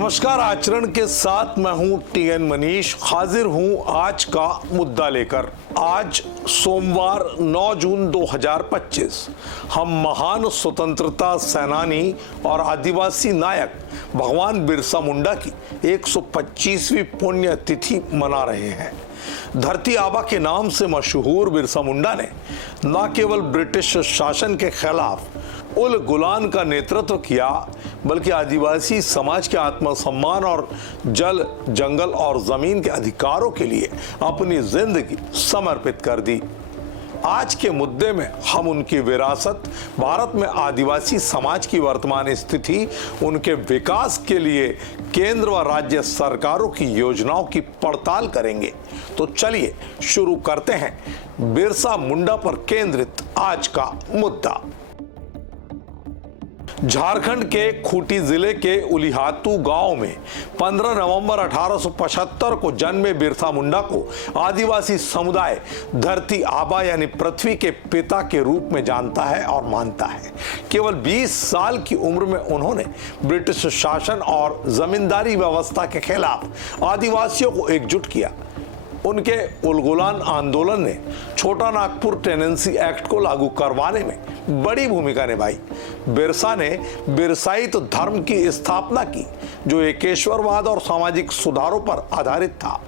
नमस्कार। आचरण के साथ मैं हूं टीएन मनीष, हाजिर हूं आज का मुद्दा लेकर। आज सोमवार 9 जून 2025 हम महान स्वतंत्रता सेनानी और आदिवासी नायक भगवान बिरसा मुंडा की 125वीं पुण्य तिथि मना रहे हैं। धरती आबा के नाम से मशहूर बिरसा मुंडा ने न केवल ब्रिटिश शासन के खिलाफ उल गुलान का नेतृत्व किया, बल्कि आदिवासी समाज के आत्मसम्मान और जल, जंगल और जमीन के अधिकारों के लिए अपनी जिंदगी समर्पित कर दी। आज के मुद्दे में हम उनकी विरासत, भारत में आदिवासी समाज की वर्तमान स्थिति, उनके विकास के लिए केंद्र व राज्य सरकारों की योजनाओं की पड़ताल करेंगे। तो चलिए शुरू करते हैं बिरसा मुंडा पर केंद्रित आज का मुद्दा। झारखंड के खूंटी जिले के उलिहातू गांव में 15 नवंबर 1875 को जन्मे बिरसा मुंडा को आदिवासी समुदाय धरती आबा यानी पृथ्वी के पिता के रूप में जानता है और मानता है। केवल 20 साल की उम्र में उन्होंने ब्रिटिश शासन और जमींदारी व्यवस्था के खिलाफ आदिवासियों को एकजुट किया। उनके उलगुलान आंदोलन ने छोटा नागपुर टेनेंसी एक्ट को लागू करवाने में बड़ी भूमिका निभाई। बिरसा ने बिरसाइत धर्म की स्थापना की, जो एकेश्वरवाद और सामाजिक सुधारों पर आधारित था।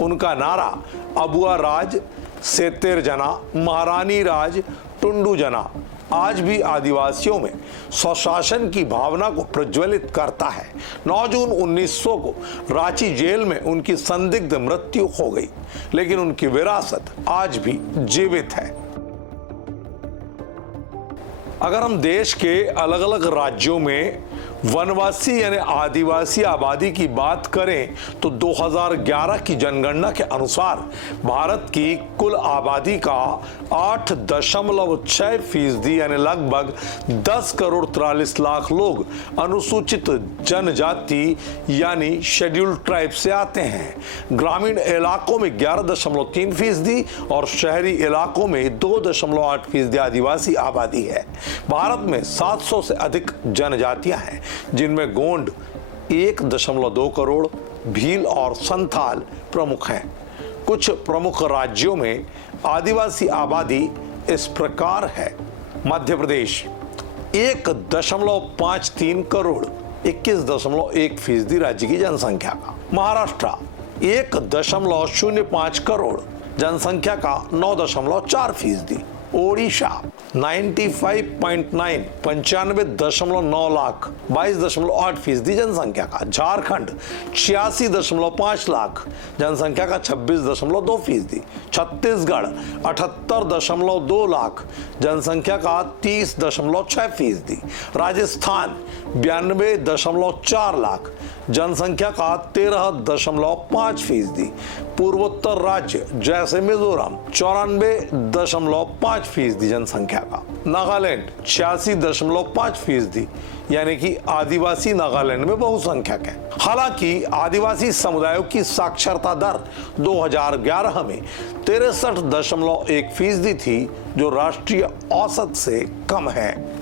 उनका नारा अबुआ राज, सेतेर जना, महारानी राज, टुंडू जना आज भी आदिवासियों में स्वशासन की भावना को प्रज्वलित करता है। 9 जून 1900 को रांची जेल में उनकी संदिग्ध मृत्यु हो गई, लेकिन उनकी विरासत आज भी जीवित है। अगर हम देश के अलग अलग राज्यों में वनवासी यानी आदिवासी आबादी की बात करें तो 2011 की जनगणना के अनुसार भारत की कुल आबादी का 8.6% यानी लगभग 10 करोड़ 43 लाख लोग अनुसूचित जनजाति यानी शेड्यूल्ड ट्राइब से आते हैं। ग्रामीण इलाकों में 11.3% और शहरी इलाकों में 2.8% आदिवासी आबादी है। भारत में 700 से अधिक जनजातियां हैं, जिनमें गोंड 1.2 करोड़, भील और संथाल प्रमुख हैं। कुछ प्रमुख राज्यों में आदिवासी आबादी इस प्रकार है। मध्य प्रदेश 1.53 करोड़, 21.1% राज्य की जनसंख्या का। महाराष्ट्र 1.05 करोड़, जनसंख्या का 9.4%। ओडिशा 95.9 95.9 लाख, 22.8% जनसंख्या का। झारखंड 86.5 लाख, जनसंख्या का 26.2%। छत्तीसगढ़ 78.2 लाख, जनसंख्या का 30.6%। राजस्थान 92.4 लाख, जनसंख्या का 13.5%। पूर्वोत्तर राज्य जैसे मिजोरम 94.5% जनसंख्या का। नागालैंड 86.5%, यानी कि आदिवासी नागालैंड में बहुसंख्यक है। हालांकि आदिवासी समुदायों की साक्षरता दर 2011 में 63.1% थी, जो राष्ट्रीय औसत से कम है।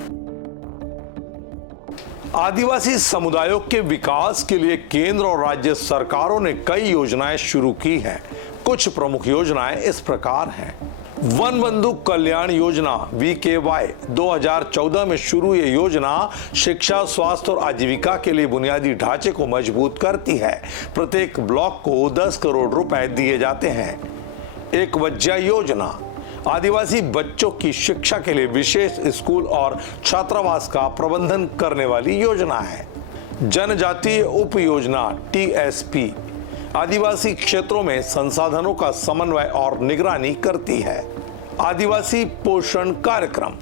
आदिवासी समुदायों के विकास के लिए केंद्र और राज्य सरकारों ने कई योजनाएं शुरू की हैं। कुछ प्रमुख योजनाएं इस प्रकार हैं। वन बंधु कल्याण योजना VKY 2014 में शुरू ये योजना शिक्षा, स्वास्थ्य और आजीविका के लिए बुनियादी ढांचे को मजबूत करती है। प्रत्येक ब्लॉक को 10 करोड़ रुपए दिए जाते हैं। एक वज्या योजना आदिवासी बच्चों की शिक्षा के लिए विशेष स्कूल और छात्रावास का प्रबंधन करने वाली योजना है। जनजातीय उप योजना TSP आदिवासी क्षेत्रों में संसाधनों का समन्वय और निगरानी करती है। आदिवासी पोषण कार्यक्रम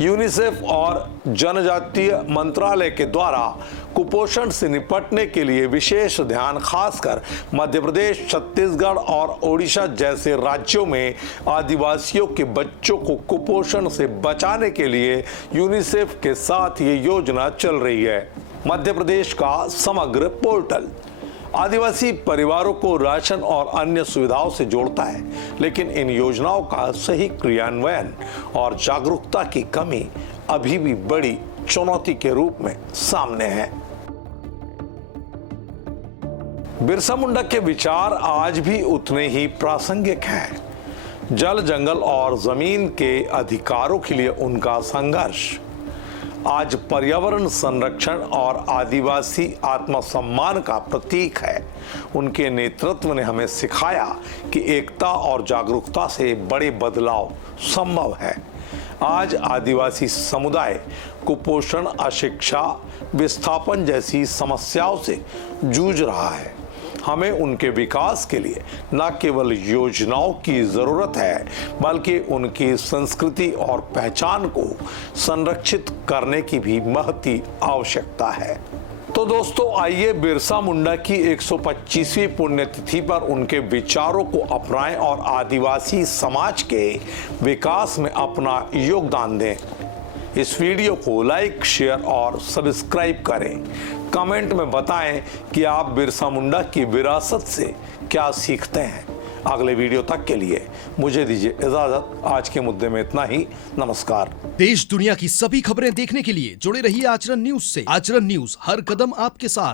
यूनिसेफ और जनजातीय मंत्रालय के द्वारा कुपोषण से निपटने के लिए विशेष ध्यान खासकर मध्य प्रदेश, छत्तीसगढ़ और ओडिशा जैसे राज्यों में आदिवासियों के बच्चों को कुपोषण से बचाने के लिए यूनिसेफ के साथ ये योजना चल रही है। मध्य प्रदेश का समग्र पोर्टल आदिवासी परिवारों को राशन और अन्य सुविधाओं से जोड़ता है, लेकिन इन योजनाओं का सही क्रियान्वयन और जागरूकता की कमी अभी भी बड़ी चुनौती के रूप में सामने है। बिरसा मुंडा के विचार आज भी उतने ही प्रासंगिक हैं। जल, जंगल और जमीन के अधिकारों के लिए उनका संघर्ष आज पर्यावरण संरक्षण और आदिवासी आत्मसम्मान का प्रतीक है। उनके नेतृत्व ने हमें सिखाया कि एकता और जागरूकता से बड़े बदलाव संभव है। आज आदिवासी समुदाय कुपोषण, अशिक्षा, विस्थापन जैसी समस्याओं से जूझ रहा है। हमें उनके विकास के लिए न केवल योजनाओं की जरूरत है, बल्कि उनकी संस्कृति और पहचान को संरक्षित करने की भी महती आवश्यकता है। तो दोस्तों, आइए बिरसा मुंडा की 125वीं पुण्यतिथि पर उनके विचारों को अपनाएं और आदिवासी समाज के विकास में अपना योगदान दें। इस वीडियो को लाइक, शेयर और सब्सक्राइब करें। कमेंट में बताएं कि आप बिरसा मुंडा की विरासत से क्या सीखते हैं। अगले वीडियो तक के लिए मुझे दीजिए इजाजत। आज के मुद्दे में इतना ही। नमस्कार। देश दुनिया की सभी खबरें देखने के लिए जुड़े रहिए आचरण न्यूज से। आचरण न्यूज, हर कदम आपके साथ।